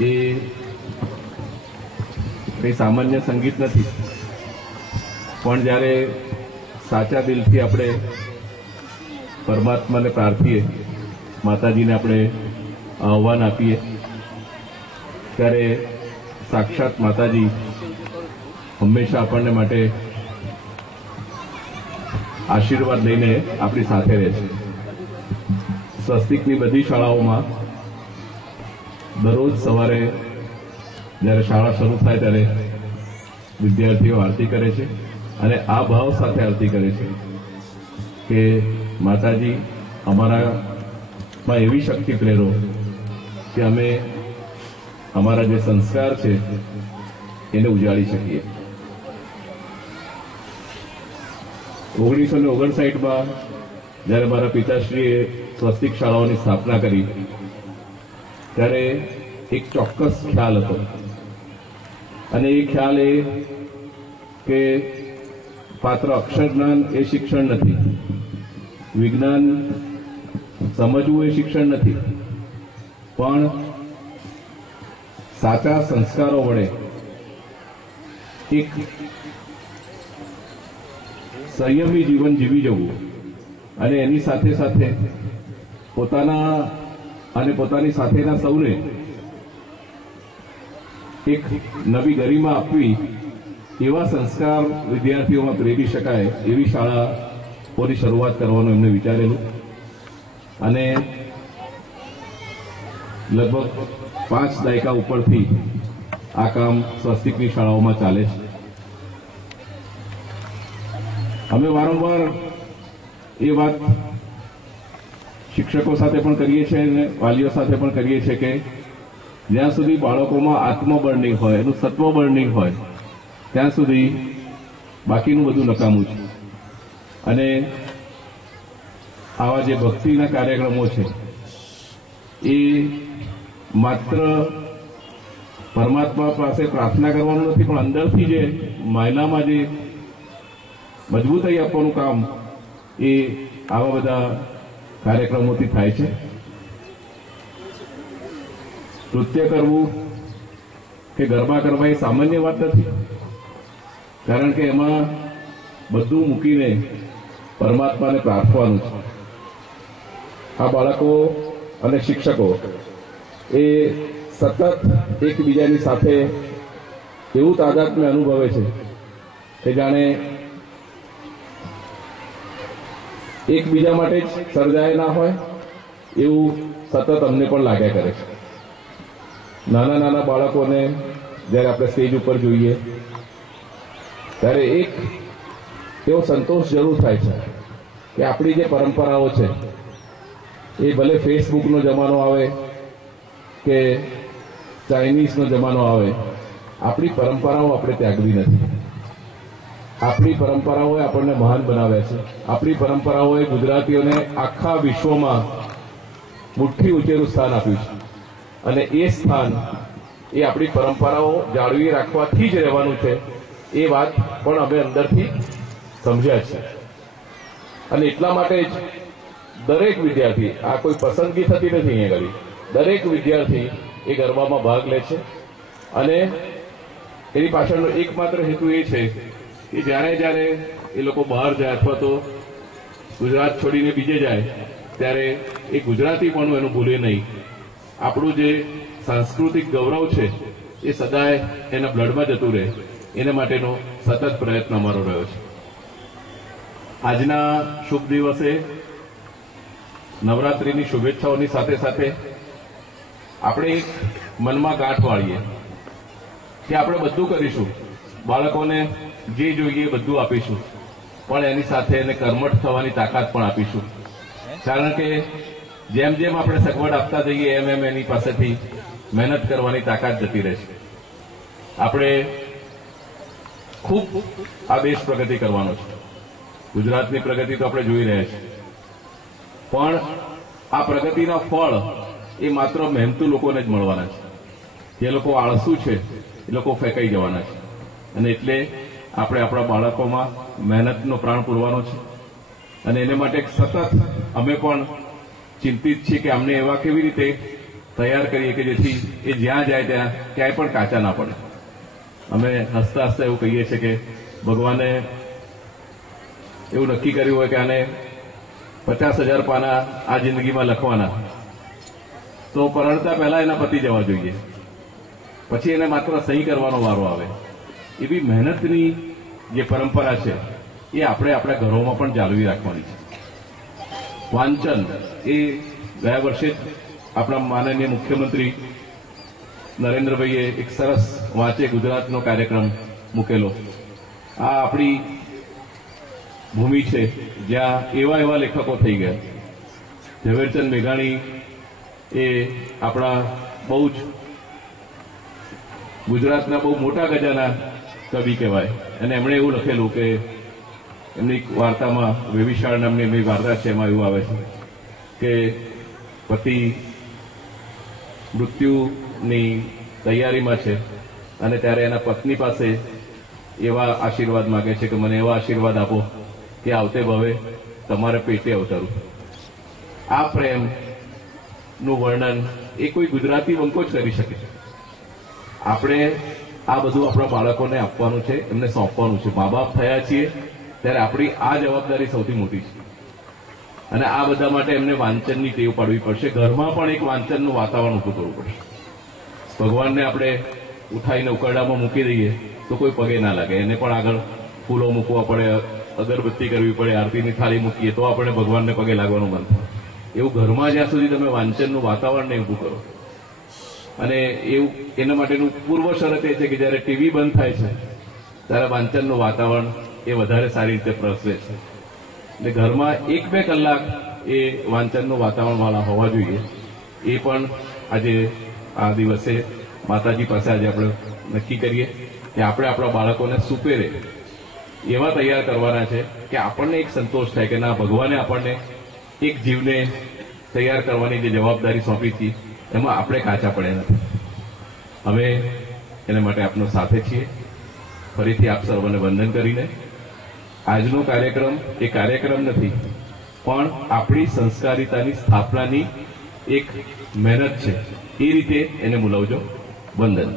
એ કંઈ સામાન્ય સંગીત નથી, પણ જ્યારે સાચા દિલથી આપણે પરમાત્માને પ્રાર્થીએ, માતાજીને આપણે આહ્વાન આપીએ, ત્યારે સાક્ષાત માતાજી હંમેશા આપણને માટે આશીર્વાદ લઈને આપણી સાથે રહે છે. સ્વસ્તિકની બધી શાળાઓમાં દરરોજ સવારે જ્યારે શાળા શરૂ થાય ત્યારે વિદ્યાર્થીઓ આરતી કરે છે અને આ ભાવ સાથે આરતી કરે છે કે માતાજી અમારામાં એવી શક્તિ પ્રેરો કે અમે અમારા જે સંસ્કાર છે એને ઉજાળી શકીએ. 1959માં જ્યારે મારા પિતાશ્રીએ સ્વસ્તિક શાળાઓની સ્થાપના કરી ત્યારે એક ચોક્કસ ખ્યાલ હતો, અને એ ખ્યાલ એ કે માત્ર અક્ષર જ્ઞાન એ શિક્ષણ નથી, વિજ્ઞાન સમજવું એ શિક્ષણ નથી, પણ સાચા સંસ્કારો વડે એક સંયમી જીવન જીવી જવું અને એની સાથે સાથે પોતાના અને પોતાની સાથેના સૌને એક નવી ગરિમા આપવી, એવા સંસ્કાર વિદ્યાર્થીઓમાં પ્રેરી શકાય એવી શાળાઓની શરૂઆત કરવાનું એમને વિચારેલું. અને લગભગ 5 દાયકા ઉપરથી આ કામ સ્વસ્તિકની શાળાઓમાં ચાલે છે. અમે વારંવાર એ વાત શિક્ષકો સાથે પણ કરીએ છીએ અને વાલીઓ સાથે પણ કરીએ છીએ કે જ્યાં સુધી બાળકોમાં આત્મબળ નહીં હોય, એનું સત્વબળ નહીં હોય, ત્યાં સુધી બાકીનું બધું નકામું છે. અને આવા જે ભક્તિના કાર્યક્રમો છે એ માત્ર પરમાત્મા પાસે પ્રાર્થના કરવાનું નથી, પણ અંદરથી જે મહિલામાં જે મજબૂતાઈ આપવાનું કામ એ આવા બધા કાર્યક્રમોથી થાય છે. નૃત્ય કરવું કે ગરબા કરવા એ સામાન્ય વાત નથી, કારણ કે એમાં બધું મૂકીને પરમાત્માને પ્રાર્થવાનું છે. આ બાળકો અને શિક્ષકો એ સતત એકબીજાની સાથે એવું તાદાત્મ્ય અનુભવે છે કે જાણે એકબીજા માટે જ સર્જાય ના હોય એવું સતત અમને પણ લાગ્યા કરે છે. નાના નાના બાળકોને જ્યારે આપણે સ્ટેજ ઉપર જોઈએ ત્યારે એક એવો સંતોષ જરૂર થાય છે કે આપણી જે પરંપરાઓ છે એ ભલે ફેસબુકનો જમાનો આવે કે ચાઇનીઝનો જમાનો આવે, આપણી પરંપરાઓ આપણે ત્યાગવી નથી. આપણી પરંપરાઓએ આપણને મહાન બનાવ્યા છે. આપણી પરંપરાઓએ ગુજરાતીઓને આખા વિશ્વમાં મુઠ્ઠી ઊંચેનું સ્થાન આપ્યું છે, અને એ સ્થાન એ આપણી પરંપરાઓ જાળવી રાખવાથી જ રહેવાનું છે. એ વાત પણ અમે અંદરથી સમજ્યા છે. અને એટલા માટે જ દરેક વિદ્યાર્થી, આ કોઈ પસંદગી થતી નથી અહીંયા આગળ, દરેક વિદ્યાર્થી એ ગરબામાં ભાગ લે છે. અને એની પાછળનો એકમાત્ર હેતુ એ છે કે જ્યારે જ્યારે એ લોકો બહાર જાય અથવા તો ગુજરાત છોડીને બીજે જાય ત્યારે એ ગુજરાતી પણ એનું ભૂલે નહીં. આપણું જે સાંસ્કૃતિક ગૌરવ છે એ સદાય એના બ્લડમાં જતું રહે, એના માટેનો સતત પ્રયત્ન અમારો રહ્યો છે. આજના શુભ દિવસે નવરાત્રિની શુભેચ્છાઓની સાથે સાથે આપણે એક મનમાં ગાંઠ વાળીએ કે આપણે બધું કરીશું, બાળકોને જે જોઈએ બધું આપીશું, પણ એની સાથે એને કર્મઠ થવાની તાકાત પણ આપીશું. કારણ કે જેમ જેમ આપણે સગવડ આપતા જઈએ એમ એમ એની પાસેથી મહેનત કરવાની તાકાત જતી રહેશે. આપણે ખૂબ આ દેશ પ્રગતિ કરવાનો છે. ગુજરાતની પ્રગતિ તો આપણે જોઈ રહ્યા છીએ, પણ આ પ્રગતિના ફળ એ માત્ર મહેનતુ લોકોને જ મળવાના છે. જે લોકો આળસુ છે એ લોકો ફેંકાઈ જવાના છે. અને એટલે આપણે આપણા બાળકોમાં મહેનતનો પ્રાણ પૂરવાનો છે. અને એને માટે સતત અમે પણ ચિંતિત છીએ કે અમને એવા કેવી રીતે તૈયાર કરીએ કે જેથી એ જ્યાં જાય ત્યાં ક્યાંય પણ કાચા ના પડે. અમે હસતા હસતા એવું કહીએ છીએ કે ભગવાને એવું નક્કી કર્યું હોય કે આને 50,000 પાના આ જિંદગીમાં લખવાના, તો પરણતા પહેલા એના પતિ જવા જોઈએ, પછી એને માત્ર સહી કરવાનો વારો આવે. એવી મહેનતની જે પરંપરા છે એ આપણે આપણા ઘરોમાં પણ જાળવી રાખવાની છે. વાંચન એ ગયા વર્ષે જ આપણા માનનીય મુખ્યમંત્રી નરેન્દ્રભાઈએ એક સરસ વાંચે ગુજરાતનો કાર્યક્રમ મૂકેલો. આ આપણી ભૂમિ છે જ્યાં એવા એવા લેખકો થઈ ગયા. ઝવેરચંદ મેઘાણી એ આપણા બહુ જ ગુજરાતના બહુ મોટા ગજાના કવિ કહેવાય, અને એમણે એવું લખેલું કે એમની વાર્તામાં વેવિશાળ નામની એમની વાર્તા છે, એમાં એવું આવે છે કે પતિ મૃત્યુની તૈયારીમાં છે અને ત્યારે એના પત્ની પાસે એવા આશીર્વાદ માગે છે કે મને એવા આશીર્વાદ આપો કે આવતે ભવે તમારે પેટે અવતરું. આ પ્રેમનું વર્ણન એ કોઈ ગુજરાતી બંકો જ કરી શકે. આપણે આ બધું આપણા બાળકોને આપવાનું છે, એમને સોંપવાનું છે. મા બાપ થયા છીએ ત્યારે આપણી આ જવાબદારી સૌથી મોટી છે, અને આ બધા માટે એમને વાંચનની ટેવ પાડવી પડશે. ઘરમાં પણ એક વાંચનનું વાતાવરણ ઊભું કરવું પડશે. ભગવાનને આપણે ઉઠાઈને ઉકરડામાં મૂકી દઈએ તો કોઈ પગે ના લાગે, એને પણ આગળ ફૂલો મૂકવા પડે, અગરબત્તી કરવી પડે, આરતીની થાળી મૂકીએ તો આપણે ભગવાનને પગે લાગવાનું મન થાય. એવું ઘરમાં જ્યાં સુધી તમે વાંચનનું વાતાવરણ ઊભું કરો, અને એવું એના માટેનું પૂર્વ શરત એ છે કે જ્યારે ટીવી બંધ થાય છે ત્યારે વાંચનનું વાતાવરણ એ વધારે સારી રીતે પ્રસરે છે. એટલે ઘરમાં 1-2 કલાક એ વાંચનનું વાતાવરણવાળા હોવા જોઈએ. એ પણ આજે આ દિવસે માતાજી પાસે આજે આપણે નક્કી કરીએ કે આપણે આપણા બાળકોને સુપેરે એવા તૈયાર કરવાના છે કે આપણને એક સંતોષ થાય કે ના, ભગવાને આપણને એક જીવને તૈયાર કરવાની જે જવાબદારી સોંપી હતી એમાં આપણે કાચા પડ્યા નથી. અમે એના માટે આપનો સાથે છીએ. ફરીથી આપ સર્વને વંદન કરીને આજનો કાર્યક્રમ એ કાર્યક્રમ નથી, પણ આપણી સંસ્કારિતાની સ્થાપનાની એક મહેનત છે. એ રીતે એને મુલવજો. વંદન.